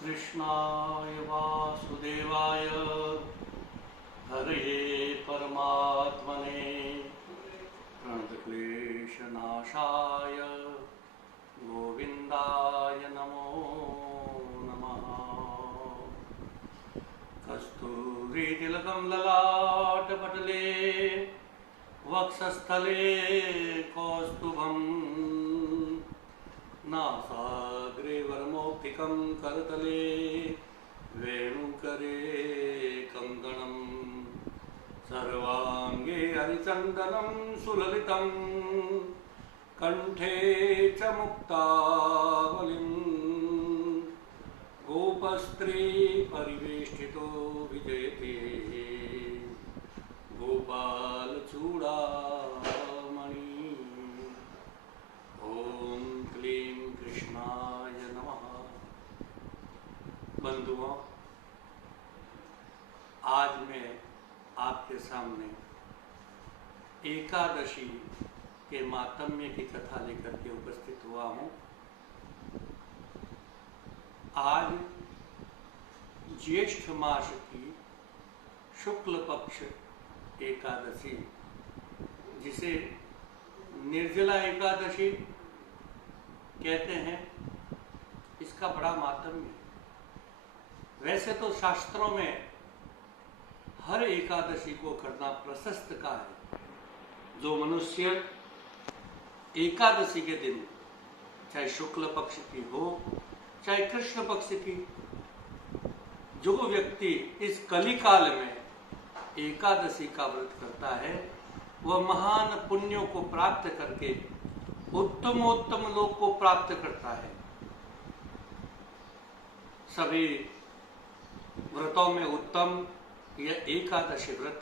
कृष्णाय वासुदेवाय हरे परमात्मने प्रणतक्लेशनाशाय गोविन्दाय नमो नमः। कस्तूरीतिलकं ललाटपटले वक्षस्थले कौस्तुभम् नासाग्रे वरमौक्तिकं करतले वेणुकरे कङ्कणम् सर्वाङ्गे हरिचन्दनं सुललितं कण्ठे च मुक्तावलिं गोपस्त्री परिवेष्टितो विजयते गोपालचूडामणि। ओम क्लीं कृष्णाय नमः। बंधुओं, आज मैं आपके सामने एकादशी के मातम्य की कथा लेकर के उपस्थित हुआ हूँ। आज ज्येष्ठ मास की शुक्ल पक्ष एकादशी, जिसे निर्जला एकादशी कहते हैं, इसका बड़ा मातम्य है। वैसे तो शास्त्रों में हर एकादशी को करना प्रशस्त का है। जो मनुष्य एकादशी के दिन, चाहे शुक्ल पक्ष की हो चाहे कृष्ण पक्ष की, जो व्यक्ति इस कलिकाल में एकादशी का व्रत करता है, वह महान पुण्यों को प्राप्त करके उत्तमोत्तम लोक को प्राप्त करता है। सभी व्रतों में उत्तम यह एकादशी व्रत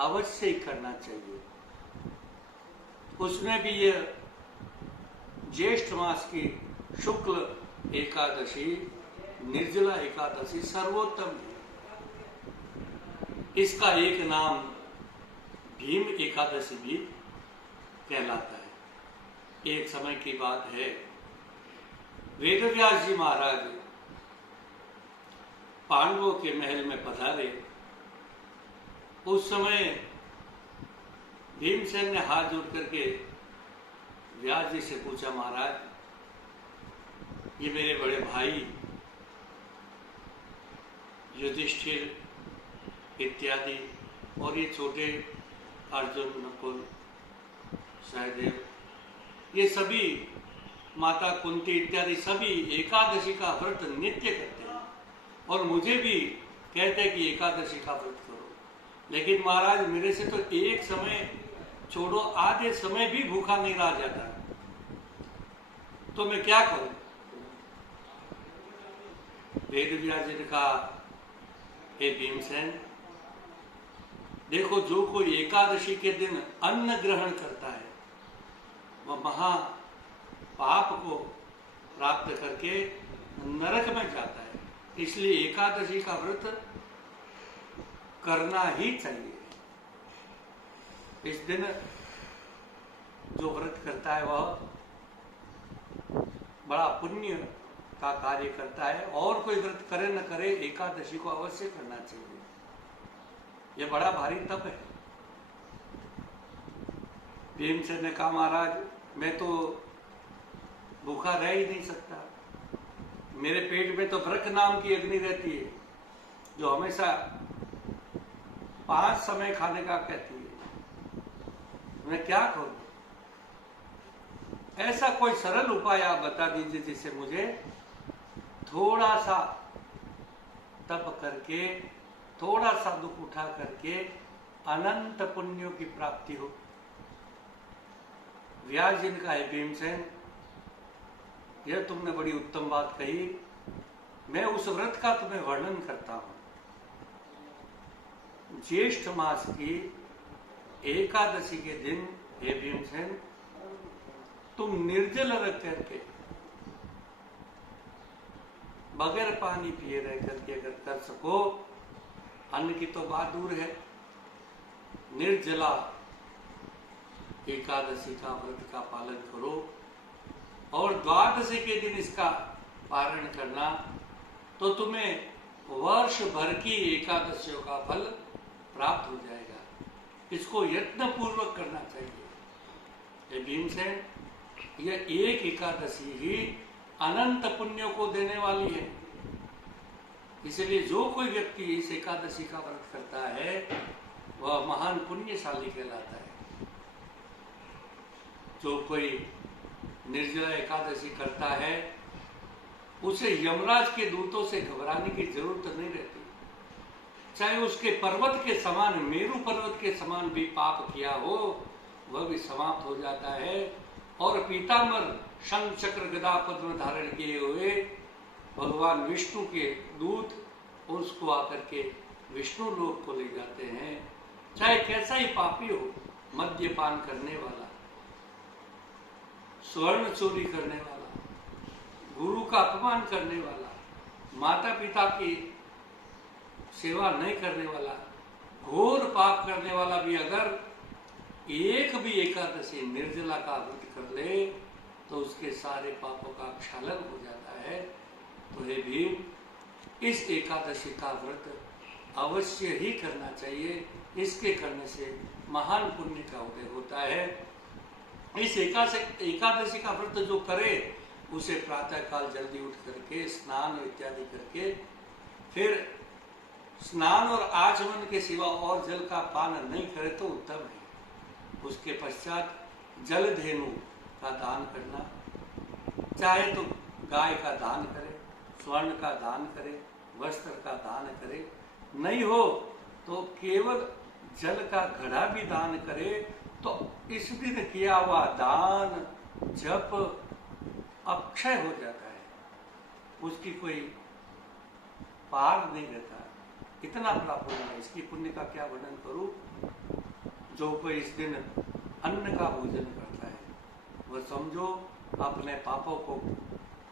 अवश्य ही करना चाहिए। उसमें भी यह ज्येष्ठ मास की शुक्ल एकादशी, निर्जला एकादशी सर्वोत्तम है। इसका एक नाम भीम एकादशी भी कहलाता है। एक समय की बात है, वेदव्यास जी महाराज पांडवों के महल में पधारे। उस समय भीमसेन ने हाथ जोड़ करके व्यास जी से पूछा, महाराज ये मेरे बड़े भाई युधिष्ठिर इत्यादि और ये छोटे अर्जुन, नकुल, सहदेव, ये सभी, माता कुंती इत्यादि सभी एकादशी का व्रत नित्य करते हैं और मुझे भी कहते हैं कि एकादशी का व्रत करो। लेकिन महाराज मेरे से तो एक समय छोड़ो, आधे समय भी भूखा नहीं रहा जाता, तो मैं क्या करूं? वेदव्यास जी ने कहा, हे भीमसेन, देखो जो कोई एकादशी के दिन अन्न ग्रहण करता है वह महा पाप को प्राप्त करके नरक में जाता है। इसलिए एकादशी का व्रत करना ही चाहिए। इस दिन जो व्रत करता है वह बड़ा पुण्य का कार्य करता है, और कोई व्रत करे न करे एकादशी को अवश्य करना चाहिए। यह बड़ा भारी तप है। भीमसेन ने कहा, महाराज मैं तो भूखा रह ही नहीं सकता, मेरे पेट में तो व्रक नाम की अग्नि रहती है जो हमेशा 5 समय खाने का कहती है, मैं क्या करूं? ऐसा कोई सरल उपाय आप बता दीजिए जिससे मुझे थोड़ा सा तप करके, थोड़ा सा दुख उठा करके अनंत पुण्यों की प्राप्ति हो। व्यास जी ने कहा, भीमसेन यह तुमने बड़ी उत्तम बात कही, मैं उस व्रत का तुम्हें वर्णन करता हूं। ज्येष्ठ मास की एकादशी के दिन, हे भीमसेन, तुम निर्जल रह करके, बगैर पानी पिए रह करके अगर कर सको, अन्न की तो बात दूर है, निर्जला एकादशी का व्रत का पालन करो और द्वादशी के दिन इसका पारण करना तो तुम्हें वर्ष भर की एकादशियों का फल प्राप्त हो जाएगा। इसको यत्न पूर्वक करना चाहिए। ये भीमसेन, यह एक एकादशी ही अनंत पुण्यों को देने वाली है। इसलिए जो कोई व्यक्ति इस एकादशी का व्रत करता है वह महान पुण्यशाली कहलाता है। जो कोई निर्जला एकादशी करता है उसे यमराज के दूतों से घबराने की जरूरत नहीं रहती। चाहे उसके पर्वत के समान, मेरु पर्वत के समान भी पाप किया हो, वह भी समाप्त हो जाता है। और पीताम्बर शंख चक्र गदा पद्म धारण किए हुए भगवान विष्णु के दूत उसको आकर के विष्णु लोक को ले जाते हैं। चाहे कैसा ही पापी हो, मद्यपान करने वाला, स्वर्ण चोरी करने वाला, गुरु का अपमान करने वाला, माता पिता की सेवा नहीं करने वाला, घोर पाप करने वाला भी अगर एक भी एकादशी निर्जला का व्रत कर ले तो उसके सारे पापों का क्षालन हो जाता है। तो हे भीम, इस एकादशी का व्रत अवश्य ही करना चाहिए। इसके करने से महान पुण्य का उदय होता है। इस एकादशी का व्रत जो करे उसे प्रातः काल जल्दी उठ करके स्नान इत्यादि करके, फिर स्नान और आचमन के सिवा और जल का पान नहीं करे तो उत्तम है। उसके पश्चात जल धेनु का दान करना, चाहे तो गाय का दान करे, स्वर्ण का दान करे, वस्त्र का दान करे, नहीं हो तो केवल जल का घड़ा भी दान करे। तो इस दिन किया हुआ दान जप अक्षय हो जाता है, उसकी कोई पार नहीं रहता। इतना बड़ा पुण्य है, इसकी पुण्य का क्या वर्णन करूं। जो कोई इस दिन अन्न का भोजन करता है वह समझो अपने पापों को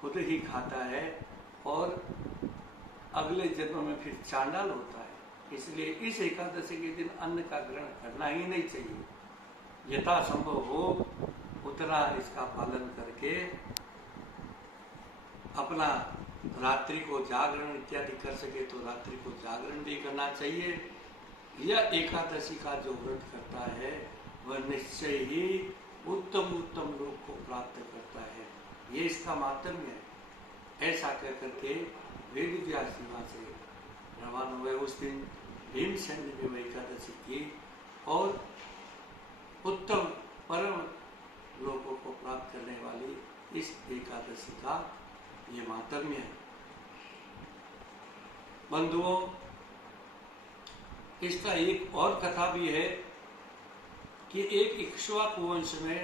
खुद ही खाता है और अगले जन्म में फिर चांडाल होता है। इसलिए इस एकादशी के दिन अन्न का ग्रहण करना ही नहीं चाहिए। यथासंभव हो उतना इसका पालन करके अपना रात्रि को जागरण इत्यादि कर सके तो रात्रि को जागरण भी करना चाहिए। यह एकादशी का जो व्रत करता है वह निश्चय ही उत्तम उत्तम लोक को प्राप्त करता है। ये इसका मातम्य है। ऐसा कह करके वेद व्यास जी वहां से रवाना हुए। उस दिन भीमसेन ने भी वह एकादशी की और उत्तम परम लोकों को प्राप्त करने वाली इस एकादशी का ये मातम्य है। बंधुओं, इसका एक और कथा भी है कि एक इक्ष्वाकु वंश में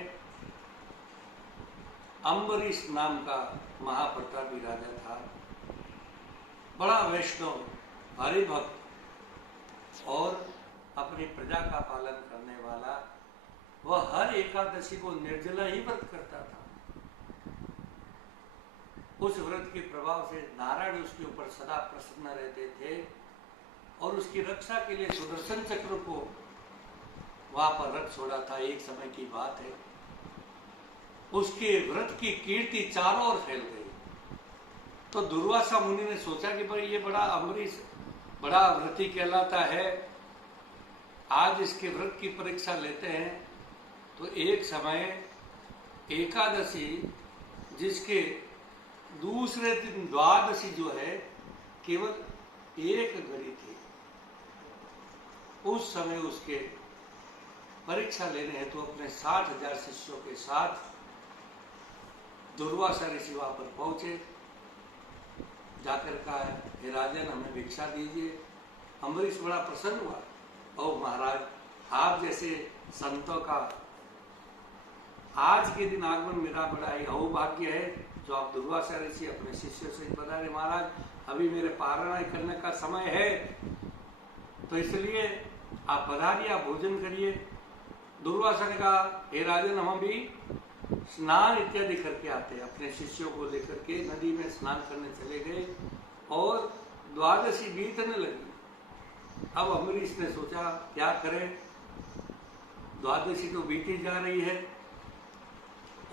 अम्बरीश नाम का महाप्रतापी राजा था। बड़ा वैष्णव, हरिभक्त और अपनी प्रजा का पालन करने वाला। वह हर एकादशी को निर्जला ही व्रत करता था। उस व्रत के प्रभाव से नारायण उसके ऊपर सदा प्रसन्न रहते थे और उसकी रक्षा के लिए सुदर्शन चक्र को वहां पर रख छोड़ा था। एक समय की बात है, उसके व्रत की कीर्ति चारों ओर फैल गई। तो दुर्वासा मुनि ने सोचा कि भाई ये बड़ा अम्बरीश बड़ा व्रती कहलाता है, आज इसके व्रत की परीक्षा लेते हैं। तो एक समय एकादशी जिसके दूसरे दिन द्वादशी जो है केवल एक घड़ी थी, उस समय उसके परीक्षा लेने हेतु अपने 60,000 शिष्यों के साथ दुर्वासा ऋषि वहां पर पहुंचे। जाकर कहा, हे राजन हमें भिक्षा दीजिए। अम्बरीश बड़ा प्रसन्न हुआ। ओ महाराज, आप जैसे संतों का आज के दिन आगमन मेरा बड़ा ही अहोभाग्य है जो आप दुर्वासा ऋषि अपने शिष्यों से बता रहे। महाराज, अभी मेरे पारायण करने का समय है, तो इसलिए आप पधारिए, आप भोजन करिए। दुर्वासा ने कहा, हे राजन हम भी स्नान इत्यादि करके आते हैं। अपने शिष्यों को लेकर के नदी में स्नान करने चले गए और द्वादशी बीतने लगी। अब अम्बरीश ने सोचा क्या करें, द्वादशी तो बीती जा रही है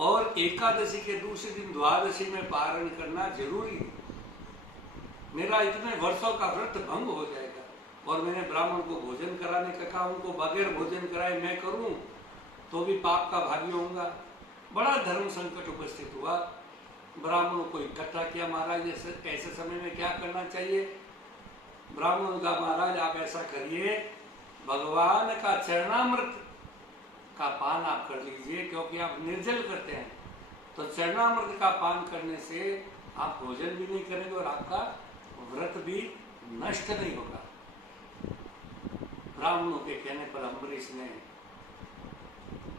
और एकादशी के दूसरे दिन द्वादशी में पारण करना जरूरी है। मेरा इतने वर्षों का व्रत भंग हो जाएगा। और मैंने ब्राह्मण को भोजन कराने का कहा, उनको बगैर भोजन कराए मैं करूं तो भी पाप का भागी होऊंगा। बड़ा धर्म संकट उपस्थित हुआ। ब्राह्मणों को इकट्ठा किया, महाराज ऐसे समय में क्या करना चाहिए? ब्राह्मणों का, महाराज आप ऐसा करिए, भगवान का चरणामृत का पान आप कर लीजिए, क्योंकि आप निर्जल करते हैं। तो चरणामृत का पान करने से आप भोजन भी नहीं करेंगे और आपका व्रत भी नष्ट नहीं होगा। ब्राह्मणों के कहने पर अम्बरीश ने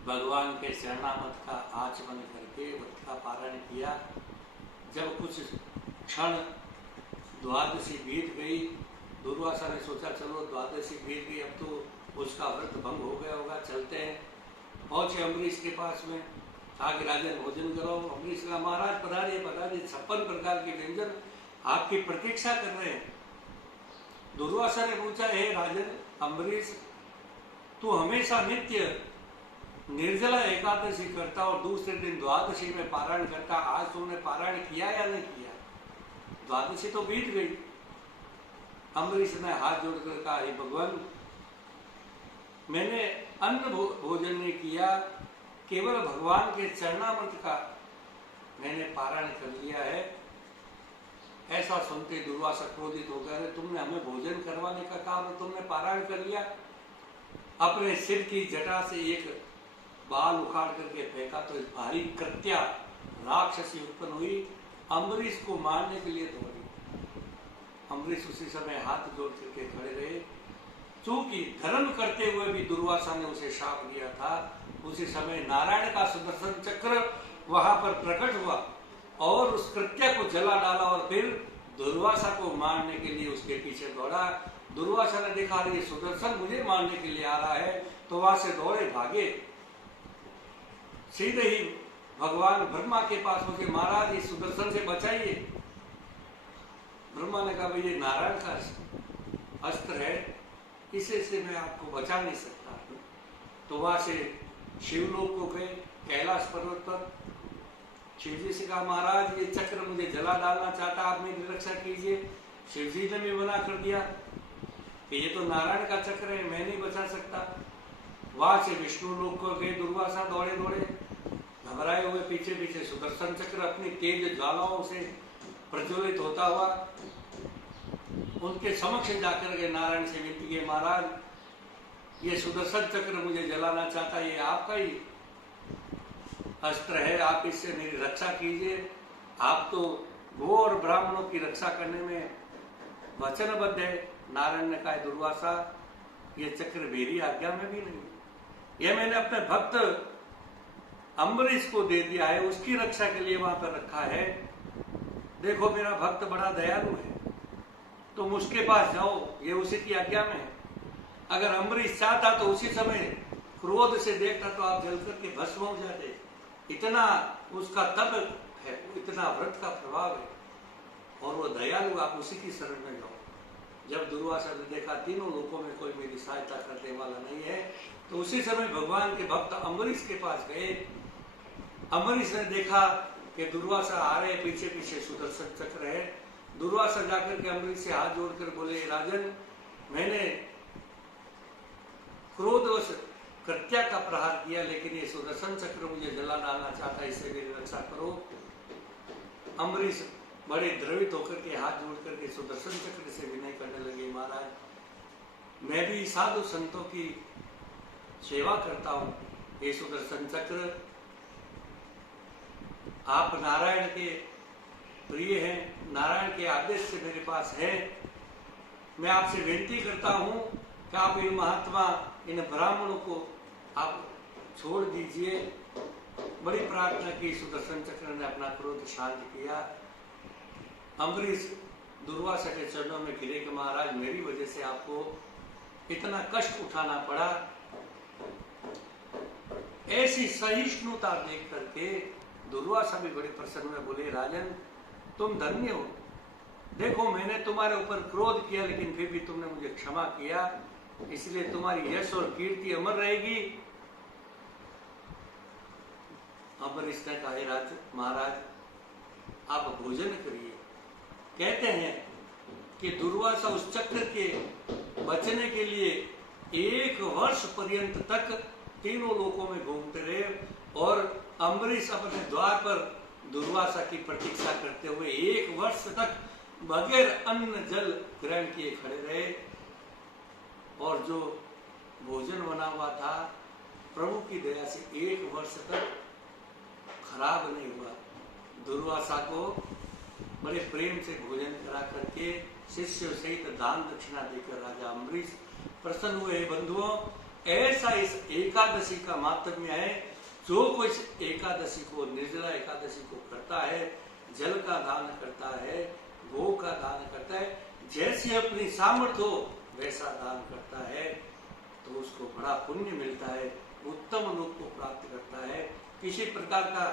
भगवान के चरणामृत का आचमन करके व्रत का पारण किया। जब कुछ क्षण द्वादशी बीत गई, दुर्वासा ने सोचा चलो द्वादशी बीत गई, अब तो उसका व्रत भंग हो गया होगा, चलते हैं। पहुंचे अम्बरीश के पास में, कहा कि राजन भोजन करो। अम्बरीश कहा, महाराज पधारिए पधारिए, 56 प्रकार के व्यंजन आपकी प्रतीक्षा कर रहे हैं। दुर्वासा ने पूछा, हे राजन अम्बरीश, तू हमेशा नित्य निर्जला एकादशी करता और दूसरे दिन द्वादशी में पारायण करता, आज तुमने पारायण किया या नहीं किया? द्वादशी तो बीत गई। अम्बरीश ने हाथ जोड़कर कहा, हे भगवान, मैंने अन्न भोजन नहीं किया, केवल भगवान के चरणामृत का मैंने पारायण कर लिया है। ऐसा सुनते दुर्वासा क्रोधित हो गए, तुमने हमें भोजन करवाने का कहा और तुमने पारायण कर लिया। अपने सिर की जटा से एक बाल उखाड़ करके फेंका तो इस भारी कृत्या राक्षसी उत्पन्न हुई, अम्बरीश को मारने के लिए दौड़ी। अम्बरीश उसी समय हाथ जोड़ करके खड़े रहे। चूंकि धर्म करते हुए भी दुर्वासा ने उसे शाप दिया था, उसी समय नारायण का सुदर्शन चक्र वहां पर प्रकट हुआ और उस कृत्य को जला डाला और फिर दुर्वासा को मारने के लिए उसके पीछे दौड़ा। दुर्वासा ने देखा ये सुदर्शन मुझे मारने के लिए आ रहा है, तो वहां से दौड़े भागे। सीधे ही भगवान ब्रह्मा के पास मुझे, महाराज इस सुदर्शन से बचाइए। ब्रह्मा ने कहा, भाई ये नारायण का अस्त्र है, इसे से मैं आपको बचा नहीं सकता। तो वहां से शिवलोक को गए, कैलाश पर्वत पर शिव जी से कहा, महाराज ये चक्र मुझे जला डालना चाहता, आप मेरी रक्षा कीजिए। शिव जी ने भी मना कर दिया कि ये तो नारायण का चक्र है, मैं नहीं बचा सकता। वहां से विष्णु लोक को गए दुर्वासा, दौड़े दौड़े घबराए हुए, पीछे पीछे सुदर्शन चक्र अपनी तेज ज्वालाओं से प्रज्वलित होता हुआ उनके समक्ष जाकर के नारायण से विनती किए, महाराज ये सुदर्शन चक्र मुझे जलाना चाहता, ये आपका ही अस्त्र है, आप इससे मेरी रक्षा कीजिए। आप तो गो और ब्राह्मणों की रक्षा करने में वचनबद्ध है। नारायण ने कहा, दुर्वासा ये चक्र मेरी आज्ञा में भी नहीं, यह मैंने अपने भक्त अम्बरीश को दे दिया है, उसकी रक्षा के लिए वहां पर रखा है। देखो मेरा भक्त बड़ा दयालु है, तुम उसके पास जाओ, ये उसी की आज्ञा में है। अगर अम्बरीश चाहता तो उसी समय क्रोध से देखता तो आप जल करके भस्म हो जाते। इतना उसका तप है, इतना व्रत का प्रभाव है और वो दयालु, आप उसी की शरण में जाओ। जब दुर्वासा ने देखा तीनों लोकों में कोई मेरी सहायता करने वाला नहीं है, तो उसी समय भगवान के भक्त अम्बरीश के पास गए। अम्बरीश ने देखा कि दुर्वासा आ रहे, पीछे पीछे सुदर्शन चक्र है। दुर्वासा जाकर के अम्बरीश से हाथ जोड़कर बोले, राजन मैंने क्रोधवश कृत्या का प्रहार किया, लेकिन ये सुदर्शन चक्र मुझे जला डालना चाहता है, इससे मेरी रक्षा करो। अम्बरीश बड़े द्रवित होकर के हाथ जोड़ करके सुदर्शन चक्र से विनय करने लगे, महाराज मैं भी साधु संतों की सेवा करता हूँ, ये सुदर्शन चक्र आप नारायण के प्रिय हैं, नारायण के आदेश से मेरे पास है। मैं आपसे विनती करता हूँ कि आप इन महात्मा, इन ब्राह्मणों को आप छोड़ दीजिए। बड़ी प्रार्थना की, सुदर्शन चक्र ने अपना क्रोध शांत किया। अम्बरीश दुर्वासा के चरणों में गिरे कि महाराज मेरी वजह से आपको इतना कष्ट उठाना पड़ा। ऐसी सहिष्णुता देख करके दुर्वासा भी बड़े प्रसन्न में बोले, राजन तुम धन्य हो, देखो मैंने तुम्हारे ऊपर क्रोध किया लेकिन फिर भी तुमने मुझे क्षमा किया, इसलिए तुम्हारी यश और कीर्ति अमर रहेगी। अम्बरीश ने कहा, महाराज आप भोजन करिए। कहते हैं कि दुर्वासा उस चक्र के बचने के लिए 1 वर्ष पर्यंत तक तीनों लोकों में घूमते रहे और अम्बरीश अपने द्वार पर दुर्वासा की प्रतीक्षा करते हुए 1 वर्ष तक बगैर अन्न जल ग्रहण किए खड़े रहे। और जो भोजन बना हुआ था प्रभु की दया से 1 वर्ष तक खराब नहीं हुआ। दुर्वासा को बड़े प्रेम से भोजन करा करके शिष्य सहित दान दक्षिणा देकर राजा अम्बरीश प्रसन्न हुए। बंधुओं, ऐसा इस एकादशी का माहात्म्य है। जो कोई इस एकादशी को, निर्जला एकादशी को करता है, जल का दान करता है, गो का दान करता है, जैसे अपनी सामर्थ्य हो वैसा दान करता है, तो उसको बड़ा पुण्य मिलता है, उत्तम लोक को प्राप्त करता है। किसी प्रकार का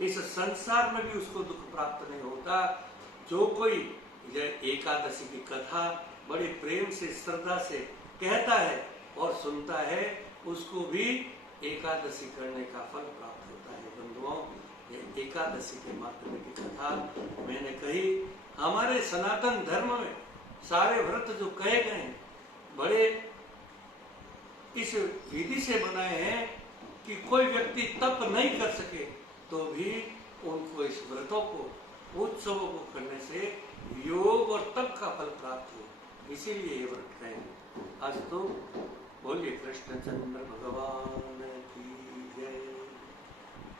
इस संसार में भी उसको दुख प्राप्त नहीं होता। जो कोई एकादशी की कथा बड़े प्रेम से, श्रद्धा से कहता है और सुनता है, उसको भी एकादशी करने का फल प्राप्त होता है। बंधुओं, ये एकादशी के माध्यम की कथा मैंने कही। हमारे सनातन धर्म में सारे व्रत जो कहे गए हैं बड़े इस विधि से बनाए हैं कि कोई व्यक्ति तप नहीं कर सके तो भी उनको इस व्रतों को, उत्सवों को करने से योग और तप का फल प्राप्त हो, इसीलिए ये व्रत कहें। आज तो बोलिए कृष्णचंद्र भगवान की जय।